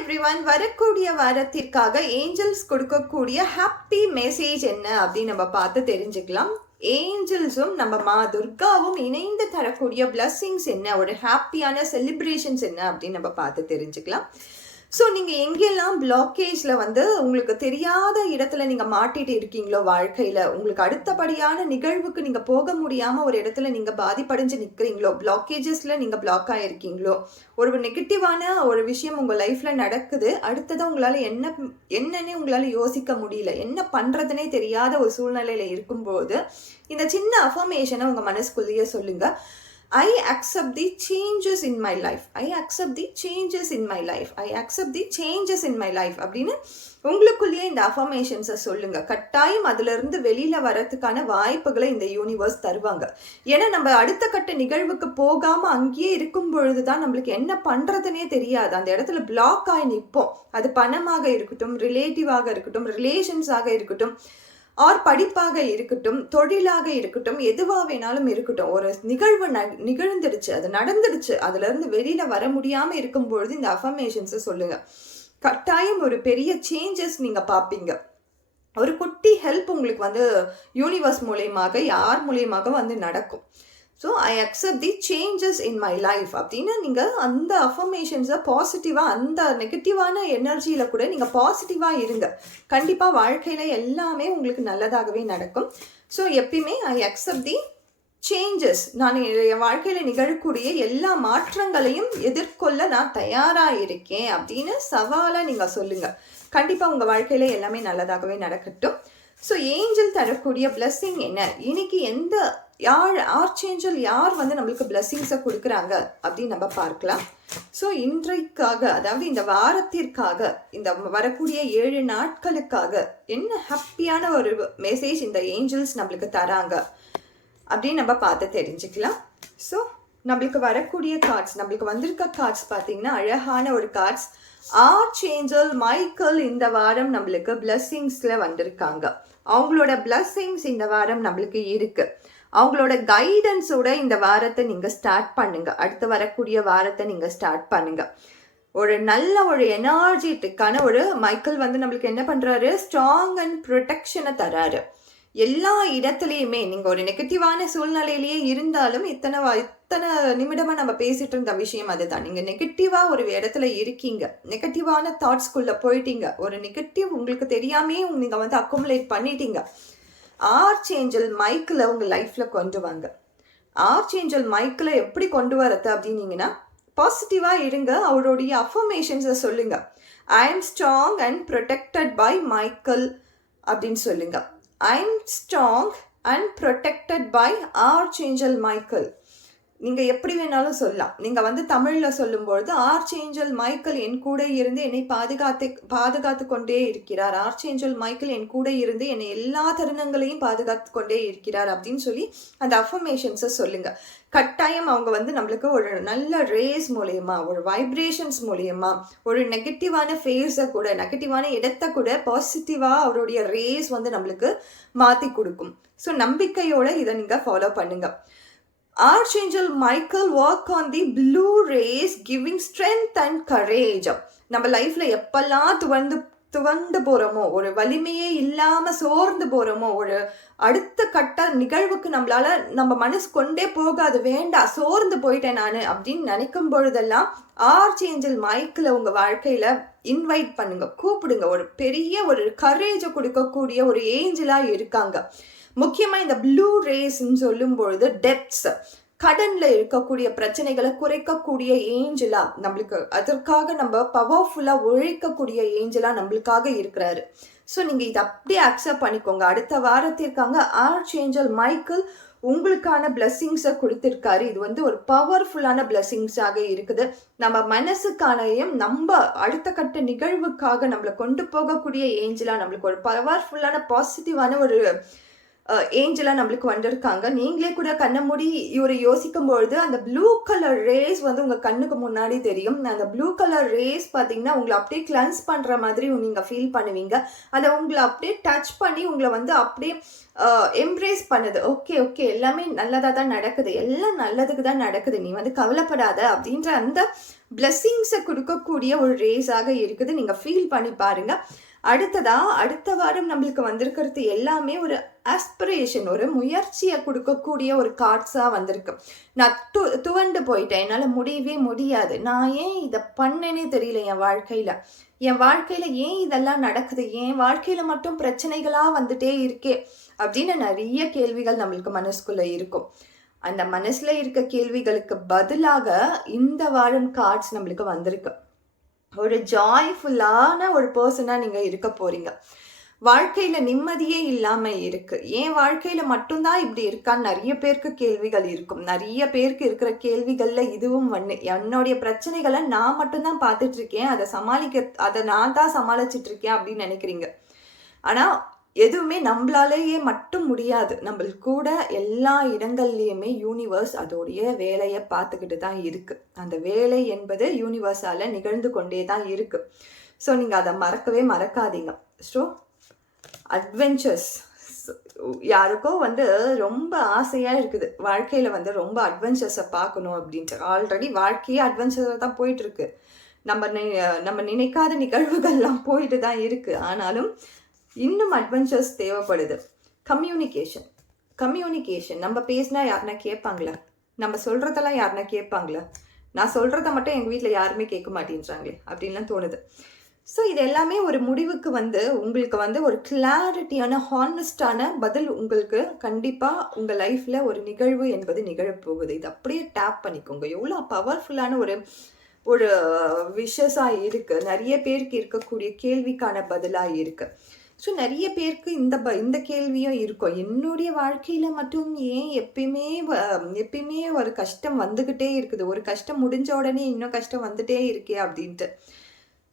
Everyone, வரக்கூடிய வாரத்திற்காக Angeles கொடுக்கக்கூடிய happy message என்ன அப்படின்னு நம்ம பார்த்து தெரிஞ்சுக்கலாம். ஏஞ்சல்ஸும் நம்ம துர்காவும் இணைந்து தரக்கூடிய பிளஸ்ஸிங்ஸ் என்ன, ஒரு ஹாப்பியான செலிப்ரேஷன்ஸ் என்ன அப்படின்னு நம்ம பார்த்து தெரிஞ்சுக்கலாம். ஸோ நீங்கள் எங்கெல்லாம் பிளாக்கேஜில் உங்களுக்கு தெரியாத இடத்துல நீங்கள் மாட்டிட்டு இருக்கீங்களோ, வாழ்க்கையில் உங்களுக்கு அடுத்தபடியான நிகழ்வுக்கு நீங்கள் போக முடியாமல் ஒரு இடத்துல நீங்கள் பாதிப்படைஞ்சு நிற்கிறீங்களோ, பிளாக்கேஜஸில் நீங்கள் பிளாக் ஆகிருக்கீங்களோ, ஒரு நெகட்டிவான ஒரு விஷயம் உங்கள் லைஃப்பில் நடக்குது, அடுத்ததாக உங்களால் என்னன்னே உங்களால் யோசிக்க முடியல, என்ன பண்ணுறதுனே தெரியாத ஒரு சூழ்நிலையில் இருக்கும்போது இந்த சின்ன அஃபர்மேஷனை உங்கள் மனசுக்குள்ளேயே சொல்லுங்கள். I accept the changes in my life. I accept the changes in my life. I accept the changes in my life. அப்படின்னு உங்களுக்குள்ளேயே இந்த அஃபர்மேஷன்ஸை சொல்லுங்க. கட்டாயம் அதிலிருந்து வெளியில வரதுக்கான வாய்ப்புகளை இந்த யூனிவர்ஸ் தருவாங்க. ஏன்னா நம்ம அடுத்த கட்ட நிகழ்வுக்கு போகாம அங்கேயே இருக்கும் பொழுதுதான் நம்மளுக்கு என்ன பண்றதுனே தெரியாது. அந்த இடத்துல பிளாக் ஆகி நிற்போம். அது பணமாக இருக்கட்டும், ரிலேட்டிவாக இருக்கட்டும், ரிலேஷன்ஸாக இருக்கட்டும், ஆர் படிப்பாக இருக்கட்டும், தொழிலாக இருக்கட்டும், எதுவாக வேணாலும் இருக்கட்டும், ஒரு நிகழ்வு நிகழ்ந்துடுச்சு, அது நடந்துடுச்சு, அதுலேருந்து வெளியில் வர முடியாமல் இருக்கும்பொழுது இந்த அஃபர்மேஷன்ஸை சொல்லுங்கள். கட்டாயம் ஒரு பெரிய சேஞ்சஸ் நீங்கள் பார்ப்பீங்க. ஒரு குட்டி ஹெல்ப் உங்களுக்கு யூனிவர்ஸ் மூலியமாக, யார் மூலியமாக நடக்கும். So I accept the changes in my life அப்படின்னு நீங்கள் அந்த அஃபர்மேஷன்ஸை பாசிட்டிவாக, அந்த நெகட்டிவான எனர்ஜியில் கூட நீங்கள் பாசிட்டிவாக இருங்க. கண்டிப்பாக வாழ்க்கையில் எல்லாமே உங்களுக்கு நல்லதாகவே நடக்கும். ஸோ எப்பயுமே ஐ அக்செப்ட் தி சேஞ்சஸ், நான் என் வாழ்க்கையில் நிகழக்கூடிய எல்லா மாற்றங்களையும் எதிர்கொள்ள நான் தயாராக இருக்கேன் அப்படின்னு சவாலாக நீங்கள் சொல்லுங்கள். கண்டிப்பாக உங்கள் வாழ்க்கையில் எல்லாமே நல்லதாகவே நடக்கட்டும். ஸோ ஏஞ்சல் தரக்கூடிய பிளஸ்ஸிங் என்ன, இன்னைக்கு எந்த ஆர்ச்சேஞ்சல் யார் நம்மளுக்கு பிளஸ்ஸிங்ஸை கொடுக்குறாங்க அப்படின்னு நம்ம பார்க்கலாம். ஸோ இன்றைக்காக, அதாவது இந்த வாரத்திற்காக, இந்த வரக்கூடிய 7 நாட்களுக்காக என்ன ஹாப்பியான ஒரு மெசேஜ் இந்த ஏஞ்சல்ஸ் நம்மளுக்கு தராங்க அப்படின்னு நம்ம பார்த்து தெரிஞ்சுக்கலாம். ஸோ நம்மளுக்கு வரக்கூடிய கார்ட்ஸ், நம்மளுக்கு வந்திருக்க கார்ட்ஸ் பார்த்தீங்கன்னா அழகான ஒரு கார்ட்ஸ். ஆர்ச்சேஞ்சல் மைக்கேல் இந்த வாரம் நம்மளுக்கு பிளஸ்ஸிங்ஸில் வந்திருக்காங்க. அவங்களோட பிளஸ்ஸிங்ஸ் இந்த வாரம் நம்மளுக்கு இருக்கு. அவங்களோட கைடன்ஸோட இந்த வாரத்தை நீங்கள் ஸ்டார்ட் பண்ணுங்க. அடுத்து வரக்கூடிய வாரத்தை நீங்கள் ஸ்டார்ட் பண்ணுங்க. ஒரு நல்ல ஒரு எனர்ஜெட்டிக்கான ஒரு மைக்கேல் நம்மளுக்கு என்ன பண்ணுறாரு, ஸ்ட்ராங் அண்ட் ப்ரொடெக்ஷனை தராரு. எல்லா இடத்துலையுமே நீங்கள் ஒரு நெகட்டிவான சூழ்நிலையிலேயே இருந்தாலும், இத்தனை நிமிடமாக நம்ம பேசிட்டு இருந்த விஷயம் அதுதான். நீங்கள் நெகட்டிவாக ஒரு இடத்துல இருக்கீங்க, நெகட்டிவான தாட்ஸ்குள்ளே போயிட்டீங்க, ஒரு நெகட்டிவ் உங்களுக்கு தெரியாமே நீங்கள் அக்குமுலேட் பண்ணிட்டீங்க. ஆர்ச்சேஞ்சல் மைக்கில் உங்கள் லைஃப்பில் கொண்டு வாங்க. ஆர்ச்சேஞ்சல் மைக்கில் எப்படி கொண்டு வரது அப்படின்னீங்கன்னா, பாசிட்டிவாக இருங்க. அவருடைய அஃபர்மேஷன்ஸை சொல்லுங்க. I am strong and protected by Michael அப்படின்னு சொல்லுங்க. I am strong and protected by archangel Michael. நீங்கள் எப்படி வேணாலும் சொல்லலாம். நீங்கள் தமிழில் சொல்லும்பொழுது, ஆர்ச்சேஞ்சல் மைக்கேல் என் கூட இருந்து என்னை பாதுகாத்து கொண்டே இருக்கிறார். ஆர்ச்சேஞ்சல் மைக்கேல் என் கூட இருந்து என்னை எல்லா தருணங்களையும் பாதுகாத்து கொண்டே இருக்கிறார் அப்படின்னு சொல்லி அந்த அஃபர்மேஷன்ஸை சொல்லுங்கள். கட்டாயம் அவங்க நம்மளுக்கு ஒரு நல்ல ரேஸ் மூலயமா, ஒரு வைப்ரேஷன்ஸ் மூலயமா, ஒரு நெகட்டிவான ஃபேஸை கூட, நெகட்டிவான இடத்தை கூட பாசிட்டிவாக அவருடைய ரேஸ் நம்மளுக்கு மாற்றி கொடுக்கும். ஸோ நம்பிக்கையோடு இதை நீங்கள் ஃபாலோ பண்ணுங்கள். Archangel Michael work on the blue rays, giving strength and courage. நம்ம லைஃப்ல எப்பெல்லாம் துவண்டு போகிறோமோ, ஒரு வலிமையே இல்லாமல் சோர்ந்து போகிறோமோ, ஒரு அடுத்த கட்ட நிகழ்வுக்கு நம்ம மனசு கொண்டே போகாது, வேண்டாம் சோர்ந்து போயிட்டேன் நான் அப்படின்னு நினைக்கும் பொழுதெல்லாம் ஆர்ச்சேஞ்சல் மைக்கில் உங்கள் வாழ்க்கையில் இன்வைட் பண்ணுங்க, கூப்பிடுங்க. ஒரு பெரிய ஒரு கரேஜை கொடுக்கக்கூடிய ஒரு ஏஞ்சலாக இருக்காங்க. முக்கியமாக இந்த ப்ளூ ரேஸ்ன்னு சொல்லும் பொழுது டெப்த்ஸ், கடனில் இருக்கக்கூடிய பிரச்சனைகளை குறைக்கக்கூடிய ஏஞ்சலா நம்மளுக்கு, அதற்காக நம்ம பவர்ஃபுல்லாக உழைக்கக்கூடிய ஏஞ்சலா நம்மளுக்காக இருக்கிறாரு. ஸோ நீங்கள் இதை அப்படியே அக்செப்ட் பண்ணிக்கோங்க. அடுத்த வாரத்திற்காக ஆர்ச்சேஞ்சல் மைக்கேல் உங்களுக்கான பிளஸ்ஸிங்ஸை கொடுத்துருக்காரு. இது ஒரு பவர்ஃபுல்லான பிளஸ்ஸிங்ஸாக இருக்குது. நம்ம மனசுக்கானையும் நம்ம அடுத்த கட்ட நிகழ்வுக்காக நம்மளை கொண்டு போகக்கூடிய ஏஞ்சலா, நம்மளுக்கு ஒரு பவர்ஃபுல்லான பாசிட்டிவான ஒரு ஏஞ்சலாக நம்மளுக்கு வந்திருக்காங்க. நீங்களே கூட கண்ணை மூடி இவரை யோசிக்கும் பொழுது அந்த ப்ளூ கலர் ரேஸ் உங்கள் கண்ணுக்கு முன்னாடி தெரியும். அந்த ப்ளூ கலர் ரேஸ் பார்த்தீங்கன்னா உங்களை அப்படியே கிளன்ஸ் பண்ணுற மாதிரி நீங்கள் ஃபீல் பண்ணுவீங்க. அதை உங்களை அப்படியே டச் பண்ணி உங்களை அப்படியே எம்ப்ரேஸ் பண்ணுது. ஓகே ஓகே, எல்லாமே நல்லதாக தான் நடக்குது, எல்லாம் நல்லதுக்கு தான் நடக்குது, நீ கவலைப்படாத அப்படின்ற அந்த பிளெஸ்ஸிங்ஸை கொடுக்கக்கூடிய ஒரு ரேஸாக இருக்குது. நீங்கள் ஃபீல் பண்ணி பாருங்க. அடுத்த வாரம் நம்மளுக்கு வந்திருக்கிறது எல்லாமே ஒரு ஆஸ்பிரேஷன், ஒரு முயற்சியை கொடுக்கக்கூடிய ஒரு கார்ட்ஸாக வந்திருக்கு. நான் துவண்டு போயிட்டேன், என்னால் முடியவே முடியாது, நான் ஏன் இதை பண்ணேனே தெரியல, என் வாழ்க்கையில் ஏன் இதெல்லாம் நடக்குது, என் வாழ்க்கையில் மட்டும் பிரச்சனைகளாக வந்துட்டே இருக்கே அப்படின்னு நிறைய கேள்விகள் நம்மளுக்கு மனசுக்குள்ளே இருக்கும். அந்த மனசில் இருக்க கேள்விகளுக்கு பதிலாக இந்த வாரம் கார்ட்ஸ் நம்மளுக்கு வந்திருக்கு. ஒரு ஜாய்ஃபுல்லான ஒரு பர்சனாக நீங்கள் இருக்க போகிறீங்க. வாழ்க்கையில் நிம்மதியே இல்லாமல் இருக்குது, என் வாழ்க்கையில் மட்டும்தான் இப்படி இருக்கான்னு நிறைய பேருக்கு கேள்விகள் இருக்கும். நிறைய பேருக்கு இருக்கிற கேள்விகளில் இதுவும் ஒன்று. என்னுடைய பிரச்சனைகளை நான் மட்டும்தான் பார்த்துட்ருக்கேன், அதை நான் தான் சமாளிச்சிட்ருக்கேன் அப்படின்னு நினைக்கிறீங்க. ஆனால் எதுவுமே நம்மளாலேயே மட்டும் முடியாது. நம்மளுக்கு கூட எல்லா இடங்கள்லையுமே யூனிவர்ஸ் அதோடைய வேலையை பார்த்துக்கிட்டு தான் இருக்குது. அந்த வேலை என்பது யூனிவர்ஸால் நிகழ்ந்து கொண்டே தான் இருக்குது. ஸோ நீங்கள் அதை மறக்காதீங்க. ஸோ அட்வென்ச்சர்ஸ், யாருக்கோ ரொம்ப ஆசையாக இருக்குது வாழ்க்கையில் ரொம்ப அட்வென்ச்சர்ஸை பார்க்கணும் அப்படின்ட்டு. ஆல்ரெடி வாழ்க்கையே அட்வென்ச்சராக தான் போயிட்டுருக்கு. நம்ம நினைக்காத நிகழ்வுகள்லாம் போயிட்டு தான் இருக்குது. ஆனாலும் இன்னும் அட்வென்ச்சர்ஸ் தேவைப்படுது. கம்யூனிகேஷன் நம்ம பேசினா யாருன்னா கேட்பாங்களா? நம்ம சொல்கிறதெல்லாம் யாருன்னா கேட்பாங்களா? நான் சொல்கிறத மட்டும் எங்கள் வீட்டில் யாருமே கேட்க மாட்டேன்றாங்களே அப்படின்லாம் தோணுது. ஸோ இது எல்லாமே ஒரு முடிவுக்கு உங்களுக்கு ஒரு கிளாரிட்டியான ஹானஸ்டான பதில் உங்களுக்கு கண்டிப்பாக உங்கள் லைஃப்பில் ஒரு நிகழ்வு என்பது நிகழப்போகுது. இது அப்படியே டேப் பண்ணிக்கோங்க. எவ்வளோ பவர்ஃபுல்லான ஒரு விஷஸாக இருக்குது. நிறைய பேருக்கு இருக்கக்கூடிய கேள்விக்கான பதிலாக இருக்குது. ஸோ நிறைய பேருக்கு இந்த கேள்வியும் இருக்கும், என்னுடைய வாழ்க்கையில் மட்டும் ஏன் எப்பயுமே ஒரு கஷ்டம் வந்துக்கிட்டே இருக்குது, ஒரு கஷ்டம் முடிஞ்ச உடனே இன்னும் கஷ்டம் வந்துட்டே இருக்கே அப்படின்ட்டு.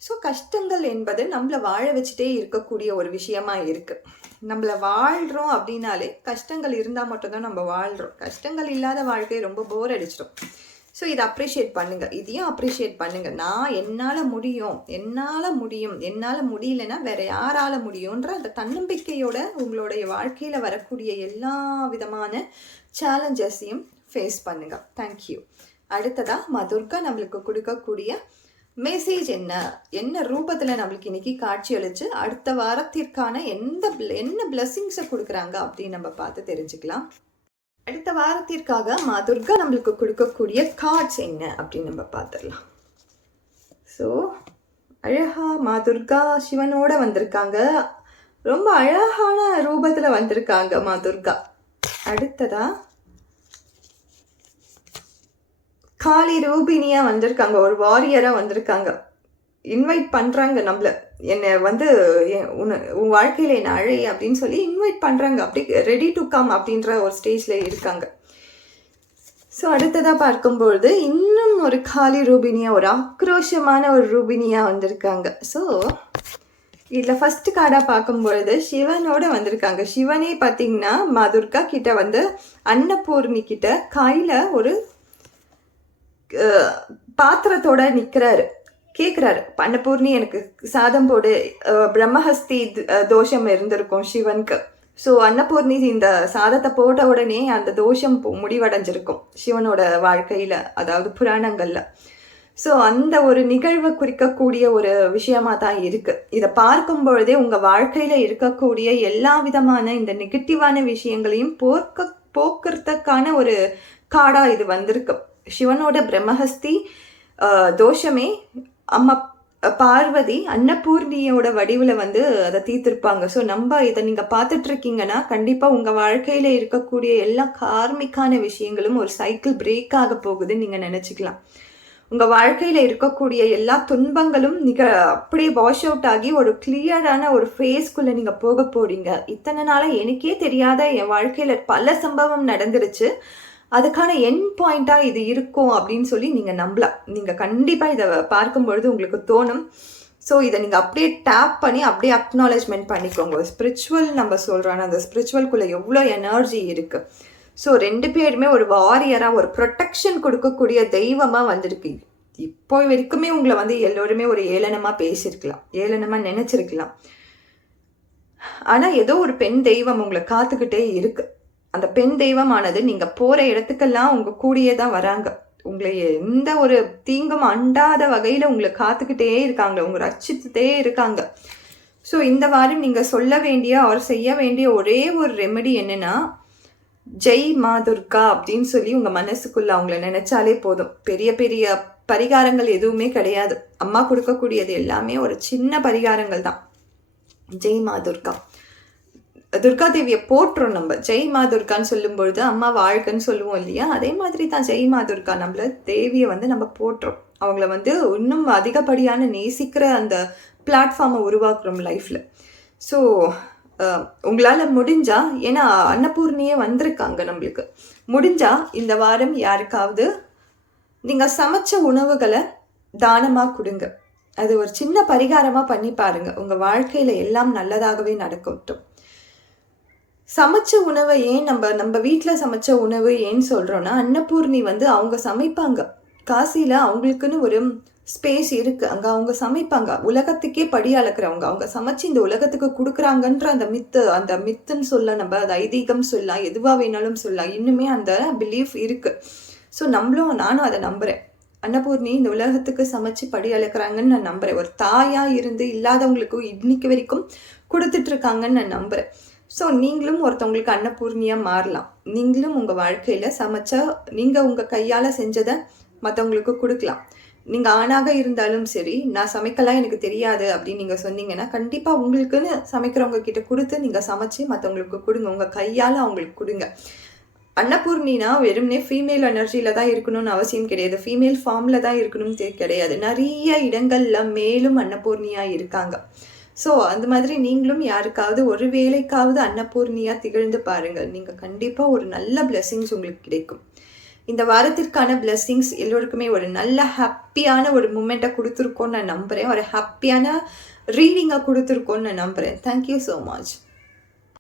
ஸோ கஷ்டங்கள் என்பது நம்மளை வாழ வச்சுட்டே இருக்கக்கூடிய ஒரு விஷயமா இருக்குது. நம்மளை வாழ்கிறோம் அப்படின்னாலே கஷ்டங்கள் இருந்தால் மட்டும்தான் நம்ம வாழ்கிறோம். கஷ்டங்கள் இல்லாத வாழ்க்கை ரொம்ப போர் அடிச்சிடும். ஸோ இதை அப்ரிஷியேட் பண்ணுங்கள், இதையும் அப்ரிஷியேட் பண்ணுங்கள். என்னால் முடியலன்னா வேறு யாரால் முடியுன்ற அந்த தன்னம்பிக்கையோட உங்களுடைய வாழ்க்கையில் வரக்கூடிய எல்லா விதமான சேலஞ்சஸையும் ஃபேஸ் பண்ணுங்கள். தேங்க்யூ. அடுத்ததாக மதுர்கா நம்மளுக்கு கொடுக்கக்கூடிய மெசேஜ் என்ன ரூபத்தில் நம்மளுக்கு இன்றைக்கி காட்சி அளித்து அடுத்த வாரத்திற்கான என்ன பிளெஸ்ஸிங்ஸை கொடுக்குறாங்க அப்படின்னு நம்ம பார்த்து தெரிஞ்சுக்கலாம். அடுத்த வாரத்திற்காக துர்கா நம்மளுக்கு கொடுக்கக்கூடிய கார்ட்ஸ் என்ன அப்படின்னு நம்ம பார்த்துடலாம். ஸோ அழகா துர்கா சிவனோட வந்திருக்காங்க, ரொம்ப அழகான ரூபத்தில் வந்திருக்காங்க துர்கா. அடுத்ததா காளி ரூபினியாக வந்திருக்காங்க, ஒரு வாரியராக வந்திருக்காங்க. இன்வைட் பண்ணுறாங்க நம்மளை, என்னை உன் வாழ்க்கையில் என்னை அழை அப்படின்னு சொல்லி இன்வைட் பண்ணுறாங்க. அப்படி ரெடி டு கம் அப்படின்ற ஒரு ஸ்டேஜில் இருக்காங்க. ஸோ அடுத்ததாக பார்க்கும்பொழுது இன்னும் ஒரு காளி ரூபினியா, ஒரு ஆக்ரோஷமான ஒரு ரூபினியாக வந்திருக்காங்க. ஸோ இதில் ஃபஸ்ட்டு கார்டாக பார்க்கும்பொழுது சிவனோட வந்திருக்காங்க. சிவனே பார்த்தீங்கன்னா துர்கா கிட்ட அன்னபூர்ணி கிட்ட கையில் ஒரு பாத்திரத்தோட நிற்கிறாரு, கேட்குறாரு, அன்னபூர்ணி எனக்கு சாதம் போடு. பிரம்மஹஸ்தி தோஷம் இருந்திருக்கும் சிவனுக்கு. ஸோ அன்னபூர்ணி இந்த சாதத்தை போட்ட உடனே அந்த தோஷம் முடிவடைஞ்சிருக்கும் சிவனோட வாழ்க்கையில், அதாவது புராணங்களில். ஸோ அந்த ஒரு நிகழ்வை குறிக்கக்கூடிய ஒரு விஷயமா தான் இருக்குது. இதை பார்க்கும் பொழுதே உங்கள் வாழ்க்கையில் இருக்கக்கூடிய எல்லா விதமான இந்த நெகட்டிவான விஷயங்களையும் போக்குறதுக்கான ஒரு காடாக இது வந்திருக்கு. சிவனோட பிரம்மஹஸ்தி தோஷமே அம்மா பார்வதி அன்னபூர்ணியோட வடிவில் அதை தீர்த்திருப்பாங்க. ஸோ இதை நீங்கள் பார்த்துட்ருக்கீங்கன்னா கண்டிப்பாக உங்கள் வாழ்க்கையில் இருக்கக்கூடிய எல்லா கார்மிக்கான விஷயங்களும் ஒரு சைக்கிள் பிரேக் ஆக போகுதுன்னு நீங்கள் நினச்சிக்கலாம். உங்கள் வாழ்க்கையில் இருக்கக்கூடிய எல்லா துன்பங்களும் அப்படியே வாஷ் அவுட் ஆகி ஒரு கிளியரான ஒரு ஃபேஸ்க்குள்ளே நீங்கள் போக போகிறீங்க. இத்தனை நாளாக எனக்கே தெரியாத என் வாழ்க்கையில் பல சம்பவம் நடந்துருச்சு, அதுக்கான என் பாயிண்ட்டாக இது இருக்கும் அப்படின்னு சொல்லி நீங்கள் நம்பலாம். நீங்கள் கண்டிப்பாக இதை பார்க்கும்பொழுது உங்களுக்கு தோணும். ஸோ இதை நீங்கள் அப்படியே டேப் பண்ணி அப்படியே அக்னாலேஜ்மெண்ட் பண்ணிக்கோங்க. ஸ்பிரிச்சுவல் நம்ம சொல்கிறோன்னா அந்த ஸ்பிரிச்சுவல்குள்ளே எவ்வளோ எனர்ஜி இருக்குது. ஸோ ரெண்டு பேருமே ஒரு வாரியராக ஒரு ப்ரொடெக்ஷன் கொடுக்கக்கூடிய தெய்வமாக வந்திருக்கு. இப்போ வரைக்குமே உங்களை எல்லோருமே ஒரு ஏளனமாக பேசியிருக்கலாம், ஏளனமாக நினச்சிருக்கலாம். ஆனால் ஏதோ ஒரு பெண் தெய்வம் உங்களை காத்துக்கிட்டே இருக்குது. அந்த பெண் தெய்வமானது நீங்கள் போகிற இடத்துக்கெல்லாம் உங்கள் கூடியே தான் வராங்க. உங்களை எந்த ஒரு தீங்கும் அண்டாத வகையில் உங்களை காத்துக்கிட்டே இருக்காங்க, உங்களை ரட்சித்துட்டே இருக்காங்க. ஸோ இந்த வாரம் நீங்கள் சொல்ல வேண்டிய அவர் செய்ய வேண்டிய ஒரே ஒரு ரெமெடி என்னென்னா, ஜெய் மா துர்கா அப்படின்னு சொல்லி உங்கள் மனசுக்குள்ளே அவங்கள நினச்சாலே போதும். பெரிய பெரிய பரிகாரங்கள் எதுவுமே கிடையாது. அம்மா கொடுக்கக்கூடியது எல்லாமே ஒரு சின்ன பரிகாரங்கள் தான். ஜெய் மா துர்கா, துர்கா தேவியை போட்டுரும். நம்ம ஜெய் மா துர்கான்னு சொல்லும் பொழுது அம்மா வாழ்க்கைன்னு சொல்லுவோம் இல்லையா, அதே மாதிரி தான் ஜெய் மா துர்கா நம்மள தேவியை நம்ம போட்டுரும். அவங்கள இன்னும் அதிகப்படியான நேசிக்கிற அந்த பிளாட்ஃபார்மை உருவாக்குறோம் லைஃப்பில். ஸோ உங்களால் முடிஞ்சா, ஏன்னா அன்னபூர்ணியே வந்திருக்காங்க நம்மளுக்கு, முடிஞ்சா இந்த வாரம் யாருக்காவது நீங்கள் சமைச்ச உணவுகளை தானமாக கொடுங்க. அது ஒரு சின்ன பரிகாரமாக பண்ணி பாருங்க. உங்கள் வாழ்க்கையில் எல்லாம் நல்லதாகவே நடக்கட்டும். சமைச்ச உணவை ஏன் நம்ம வீட்டில் சமைச்ச உணவு ஏன்னு சொல்கிறோன்னா, அன்னபூர்ணி அவங்க சமைப்பாங்க. காசியில் அவங்களுக்குன்னு ஒரு ஸ்பேஸ் இருக்குது, அங்கே அவங்க சமைப்பாங்க. உலகத்துக்கே படி அளக்குறவங்க, அவங்க சமைச்சு இந்த உலகத்துக்கு கொடுக்குறாங்கன்ற அந்த மித்துன்னு சொல்ல, நம்ம அது ஐதீகம் சொல்லலாம், எதுவாக வேணாலும் சொல்லலாம். இன்னுமே அந்த பிலீஃப் இருக்குது. ஸோ நானும் அதை நம்புகிறேன். அன்னபூர்ணி இந்த உலகத்துக்கு சமைச்சு படி அளக்குறாங்கன்னு நான் நம்புகிறேன். ஒரு தாயாக இருந்து இல்லாதவங்களுக்கு இன்னைக்கு வரைக்கும் கொடுத்துட்ருக்காங்கன்னு நான் நம்புகிறேன். ஸோ நீங்களும் ஒருத்தவங்களுக்கு அன்னபூர்ணியாக மாறலாம். நீங்களும் உங்கள் வாழ்க்கையில் சமைச்சா நீங்கள் உங்கள் கையால் செஞ்சதை மற்றவங்களுக்கு கொடுக்கலாம். நீங்கள் ஆணாக இருந்தாலும் சரி, நான் சமைக்கலாம் எனக்கு தெரியாது அப்படின்னு நீங்கள் சொன்னீங்கன்னா, கண்டிப்பாக உங்களுக்குன்னு சமைக்கிறவங்க கிட்ட கொடுத்து நீங்கள் சமைச்சு மற்றவங்களுக்கு கொடுங்க. உங்கள் கையால் அவங்களுக்கு கொடுங்க. அன்னபூர்ணினா வெறும்னே ஃபீமேல் எனர்ஜியில் தான் இருக்கணும்னு அவசியம் கிடையாது, ஃபீமேல் ஃபார்மில் தான் இருக்கணும்னு கிடையாது. நிறைய இடங்களில் மேலும் அன்னபூர்ணியாக இருக்காங்க. ஸோ அந்த மாதிரி நீங்களும் யாருக்காவது ஒரு வேலைக்காவது அன்னபூர்ணியாக திகழ்ந்து பாருங்கள். நீங்கள் கண்டிப்பாக ஒரு நல்ல பிளெஸ்ஸிங்ஸ் உங்களுக்கு கிடைக்கும். இந்த வாரத்திற்கான பிளெஸ்ஸிங்ஸ் எல்லோருக்குமே ஒரு நல்ல ஹாப்பியான ஒரு மூமெண்ட்டை கொடுத்துருக்கோன்னு நான் நம்புகிறேன். ஒரு ஹாப்பியான ரீடிங்கை கொடுத்துருக்கோன்னு நான் நம்புகிறேன். Thank you so much.